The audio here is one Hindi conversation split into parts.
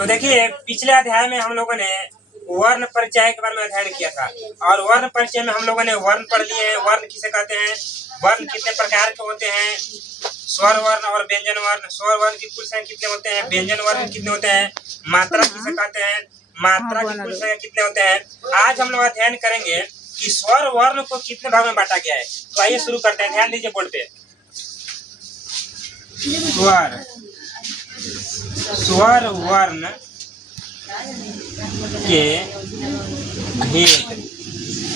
तो देखिए पिछले अध्याय में हम लोगों ने वर्ण परिचय के बारे में अध्ययन किया था और वर्ण परिचय में हम लोगों ने वर्ण पढ़ लिए हैं। वर्ण किसे कहते हैं, वर्ण कितने प्रकार के होते हैं, स्वर वर्ण और व्यंजन वर्ण। स्वर वर्ण की कुल संख्या कितने होते हैं, व्यंजन वर्ण कितने होते हैं, मात्रा किसे कहते हैं, मात्रा की कुल संख्या कितने होते हैं। आज हम लोग अध्ययन करेंगे कि स्वर वर्ण को कितने भाग में बांटा गया है। तो आइए शुरू करते हैं। ध्यान दीजिए बोर्ड पे। स्वर वर्ण के भेद।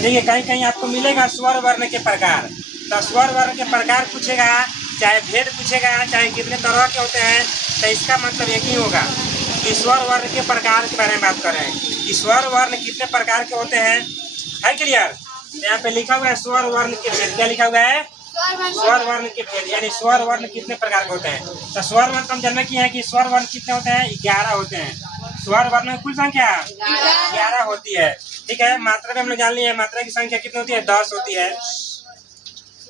देखिए कहीं कहीं आपको मिलेगा स्वर वर्ण के प्रकार, तो स्वर वर्ण के प्रकार पूछेगा, चाहे भेद पूछेगा, चाहे कितने तरह के होते हैं, तो इसका मतलब एक ही होगा कि स्वर वर्ण के प्रकार के बारे में बात कर रहे हैं कि स्वर वर्ण कितने प्रकार के होते हैं। है क्लियर? यहाँ पे लिखा हुआ है स्वर वर्ण के भेद। क्या लिखा हुआ है? स्वर वर्ण के भेद, यानी स्वर वर्ण कितने प्रकार के होते हैं। तो स्वर वर्ण हम जानना की है कि स्वर वर्ण कितने होते हैं, 11 होते हैं। स्वर वर्ण में कुल संख्या 11 होती है। ठीक है, मात्रा में हम लोग जान लिए, मात्रा की संख्या कितनी होती है, 10 होती है।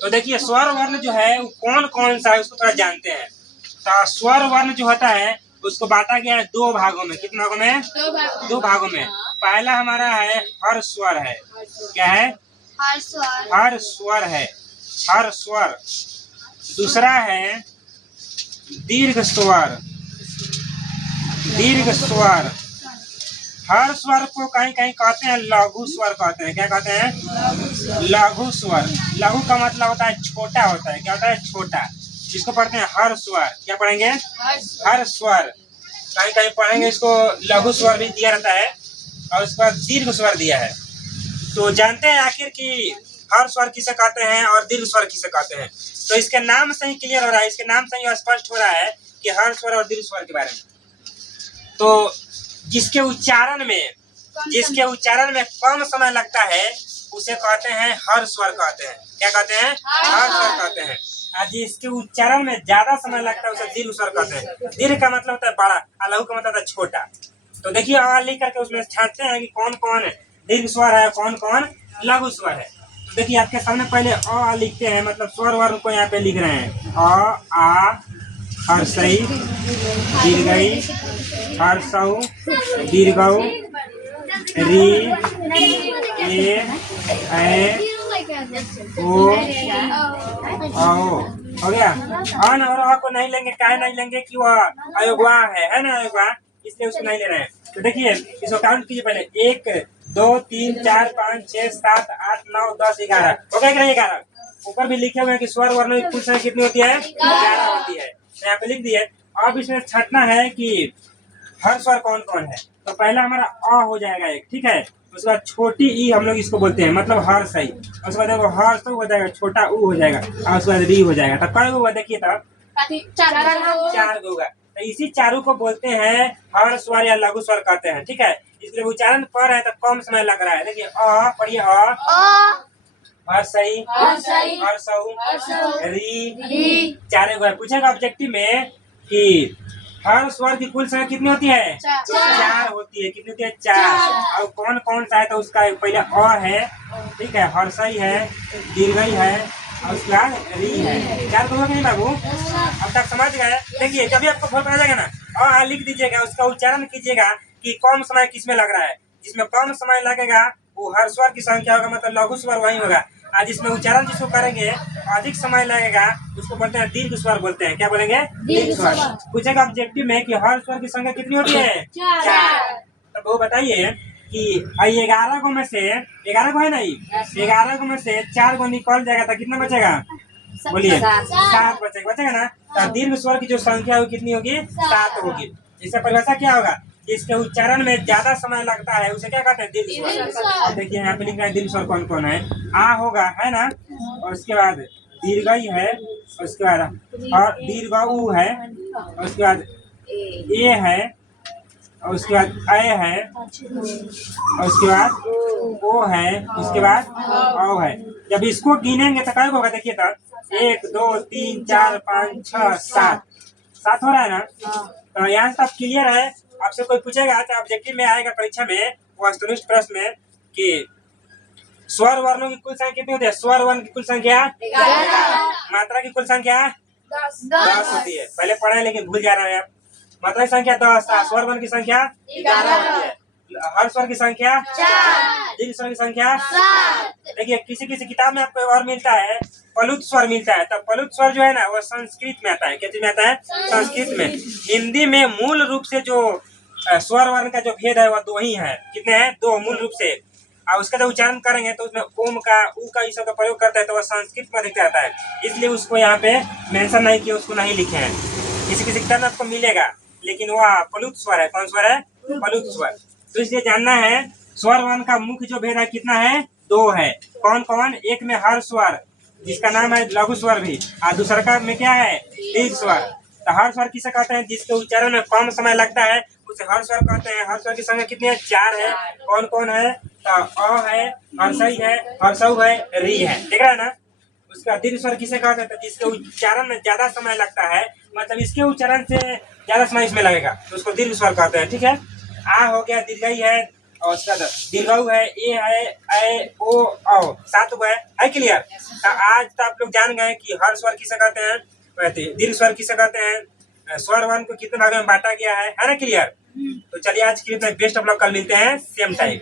तो देखिए स्वर वर्ण जो है वो कौन कौन सा है उसको थोड़ा जानते हैं। तो स्वर वर्ण जो होता है उसको बांटा गया है दो भागों में। कितने भागों में? दो भागों में। पहला हमारा है हर स्वर है। क्या है? हर स्वर है, हर स्वर। दूसरा है दीर्घ स्वर, दीर्घ स्वर। हर स्वर को कहीं कहीं कहते हैं लघु स्वर कहते हैं। क्या कहते हैं? लघु स्वर। लघु का मतलब होता है छोटा होता है। क्या होता है? छोटा। जिसको पढ़ते हैं हर स्वर। क्या पढ़ेंगे? हर स्वर। कहीं कहीं पढ़ेंगे इसको लघु स्वर भी दिया रहता है और उसके बाद दीर्घ स्वर दिया है। तो जानते हैं आखिर कि हर स्वर किसे कहते हैं और दीर्घ स्वर किसे कहते हैं। तो इसके नाम से ही क्लियर हो रहा है, इसके नाम से ही स्पष्ट हो रहा है कि हर स्वर और दीर्घ स्वर के बारे में। तो जिसके उच्चारण में कम समय लगता है उसे कहते हैं हर स्वर कहते हैं। क्या कहते हैं? हर स्वर कहते हैं। और जिसके उच्चारण में ज्यादा समय लगता है उसे दीर्घ स्वर कहते हैं। दीर्घ का मतलब होता है बड़ा और लघु का मतलब होता है छोटा। तो देखिए और लिख करके उसमें छांटते हैं कि कौन कौन दीर्घ स्वर है, कौन कौन लघु स्वर है। तो देखिए आपके सामने पहले अ लिखते हैं, मतलब स्वर वर्ण को यहाँ पे लिख रहे हैं। अ, आ, हर्षई, दीर्घई, हर्षौ, दीर्घौ, री, ए, ओ, औ। हो गया? अन और अ को नहीं लेंगे, काहे नहीं लेंगे कि वह अयोग्वा है ना, अयोग्वा, इसलिए उसको नहीं ले रहे हैं। तो देखिए इसको काउंट कीजिए पहले। 1 2 3 4 5 6 7 8 9 10 11। हो गया कि नहीं? 11। ऊपर भी लिखे हुए हैं कि स्वर वर्ण की कुल संख्या कितनी होती है? 11 होती है। तो यहाँ पे लिख दिए। अब इसमें छटना है कि हर स्वर कौन कौन है। तो पहला हमारा अ हो जाएगा एक। ठीक है, उसके बाद छोटी ई हम लोग इसको बोलते हैं, मतलब हर सही। उसके बाद देखो हर तो हो जाएगा, छोटा ऊ हो जाएगा और उसके बाद री हो जाएगा। तो कई होगा देखिए तब? 4 गो होगा। तो इसी चारों को बोलते हैं हर स्वर या लघु स्वर कहते हैं। ठीक है, इसलिए उच्चारण पर है तो कम समय लग रहा है। देखिए अ पढ़िए, अ, हर सही, हर सऊ, री। 4 गो है। पूछेगा ऑब्जेक्टिव में कि हर स्वर की कुल संख्या कितनी होती है? 4 होती है। कितनी होती है? 4। और कौन कौन सा है तो उसका पहले अ है, ठीक है, हर्षई है, दीर्घई है और उसके बाद री है। 4 तो हो गई बाबू, अब तक समझ गए? देखिए जब भी आपको भूल पड़ जाएगा ना, अ लिख दीजिएगा, उसका उच्चारण कीजिएगा कि कम समय किसमें लग रहा है। जिसमें कम समय लगेगा वो हर स्वर की संख्या होगा, मतलब लघु स्वर वही होगा। आज जिसमें उच्चारण जिसको करेंगे अधिक समय लगेगा उसको बोलते हैं दीर्घ स्वर बोलते हैं। क्या बोलेंगे? दीर्घ स्वर। पूछेगा ऑब्जेक्टिव में कि हर स्वर की संख्या कितनी होती है? 4। तो वो बताइए कि 11 को में से 11 को है नहीं, 11 को में से 4 को निकल जाएगा तो कितना बचेगा? बोलिए। 7 बचेगा ना। तो दीर्घ स्वर की जो संख्या होगी कितनी होगी? 7 होगी। इससे परिभाषा क्या होगा? इसके उच्चारण में ज्यादा समय लगता है उसे क्या कहते हैं? दीर्घ स्वर। अब देखिए यहाँ पे लिख रहा है दीर्घ स्वर कौन कौन है। आ होगा, है ना, और उसके बाद दीर्घई है, उसके बाद दीर्घ ऊ है, और उसके बाद ए है, और उसके बाद अ है, और उसके बाद ओ है, उसके बाद औ है। जब इसको गिनेंगे तो क्या होगा? देखिए तब 1 2 3 4 5 6 7 7 हो रहा है ना। तो यहाँ से सब क्लियर है। आपसे कोई पूछेगा तो ऑब्जेक्टिव में आएगा परीक्षा में वस्तुनिष्ठ प्रश्न में कि स्वर वर्णों की कुल संख्या कितनी होती है? स्वर वर्ण की कुल संख्या 11। मात्रा की कुल संख्या 10 होती है। पहले पढ़े लेकिन भूल जा रहे हैं आप। मात्रा की संख्या 10, स्वर वर्ण की संख्या 11 होती है, हर स्वर की संख्या 4, दीर्घ स्वर की संख्या 7। देखिए किसी किसी किताब में आपको और मिलता है पलुत स्वर मिलता है, तो पलुत स्वर जो है ना वो संस्कृत में आता है। क्या चीज में आता है? संस्कृत में। हिंदी में मूल रूप से जो स्वर वर्ण का जो भेद है वह दो ही है। कितने हैं? दो मूल रूप से। और उसका जब उच्चारण करेंगे तो उसमें ओम का, ऊ का, इस सब का प्रयोग करता है, तो वह संस्कृत में अधिक रहता है, इसलिए उसको यहाँ पे मेंशन नहीं किया, उसको नहीं लिखे हैं। किसी किसी किताब में आपको मिलेगा, लेकिन वह पलुत स्वर है। कौन स्वर है? पलुत स्वर। तो इसलिए जानना है स्वर वर्ण का मुख्य जो भेद है कितना है? दो है। कौन कौन? एक में हर स्वर जिसका नाम है लघु स्वर भी, और दूसरा का में क्या है? दीर्घ स्वर। तो हर स्वर किसे कहते हैं? जिसके उच्चारण में कम समय लगता है उसे हर स्वर कहते हैं। हर स्वर की संख्या कितनी है? 4 है। कौन कौन है? तो अ है, हर्षई है, हर्षऊ है, री है। देख रहा है ना? उसका दीर्घ स्वर किसे कहते हैं? तो जिसके उच्चारण में ज्यादा समय लगता है, मतलब इसके उच्चारण से ज्यादा समय इसमें लगेगा, तो उसको दीर्घ स्वर कहते हैं। ठीक है। आ हो गया, दीर्घई है, और उसका दीर्घऊ है, ए है, ऐ, ओ, औ, 7 हुआ है क्लियर? तो आज तो आप लोग जान गए कि हर स्वर किसे कहते हैं, दीर्घ स्वर किसे कहते हैं, स्वर वर्ण को कितने भागों में बांटा गया है ना? क्लियर? तो चलिए आज के लिए बेस्ट ऑफ लक, कल मिलते हैं सेम टाइम।